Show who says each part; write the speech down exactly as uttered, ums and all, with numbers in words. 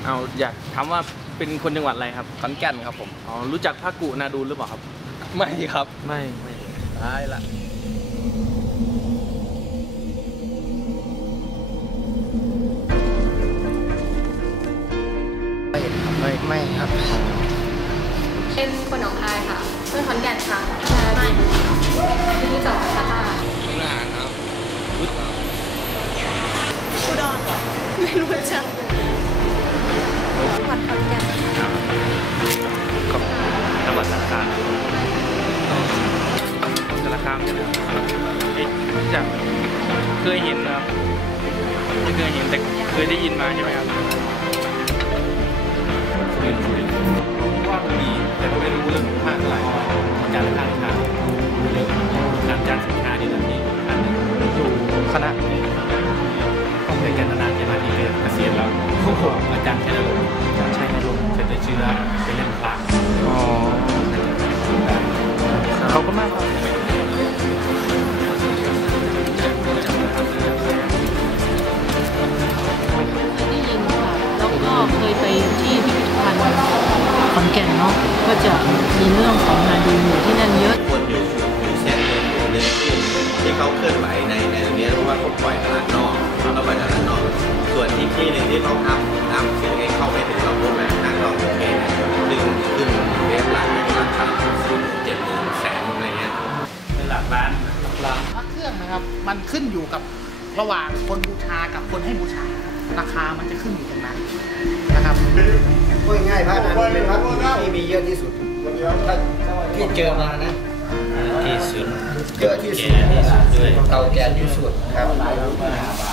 Speaker 1: เอาอยากถามว่าเป็นคนจังหวัดอะไรครับ
Speaker 2: ขอนแก่นครับผม
Speaker 1: อ๋อรู้จักพระกุนาดูหรือเปล่าครับ
Speaker 2: ไม่ครับ
Speaker 1: ไม่ไม่
Speaker 2: ตายละไม่ไม่ครับ
Speaker 3: เป็นคนหนองคายค่ะเพื่อนขอนแก่นค่ะไม่ไม่รู้จักค่ะ
Speaker 2: มุกดาหารครับ
Speaker 3: อุดรไม่รู้จักจังหวัดขอนแก่น
Speaker 1: จังหวัดสารคามสารคามใช่ไหมรู้จักเคยเห็นนะครับไม่เคยเห็นแต่เคยได้ยินมาใช่ไหมครับ
Speaker 2: ว่ามีแต่ไม่รู้เรื่องภาคเท่าไหร่การเลือกตั้งค่ะเรื่องการจ้างสินค้านี่แหละที่อันนึง
Speaker 1: อยู่คณะ
Speaker 2: ต้องเป็นการนานๆจะมาที่เกษียณแล้วผู้ขออาจารย์แค่นั้นเลยอาจารย์ใช่ในลงเป็นแต่เชื้อเป็นเล่นพระ
Speaker 1: อ๋อเขาก็มากครับ
Speaker 4: ได้ยินค่ะแล้วก็เคยไปที่พิพิธภัณฑ์ขอนแก่นเนาะก็จะมีเรื่องของนาดูอยู่ที่นั่นเยอะ
Speaker 5: คนอยู่อยู่เส้นหนึ่งที่ที่เขาเคลื่อนไหวในในตรงนี้เพราะว่าเขาปล่อยตลาดนอกเขาปล่อยตลาดนอกส่วนที่ที่หนึ่งที่เขาทำทำสิ่งให้เข้าไปถึงเราพวกแบบนั่งรอโอเคนะซึ่งซึ่งเว็บหลักราคาสี่เจ็ดหมื่นแสนอะไรเงี้ย
Speaker 2: เป็นหลักล้านล้าน
Speaker 6: พระเครื่องนะครับมันขึ้นอยู่กับระหว่างคนบูชากับคนให้บูชาราคามันจะขึ้นอยู่ตรงนั้นนะครับ
Speaker 7: พูดง่ายพระนั้นเป็นพระที่มีเยอะที่สุดถ้าที่เจอมานะ
Speaker 5: ที่สุด
Speaker 7: เยอะที่สุดเก่าแก่ที่สุดครับ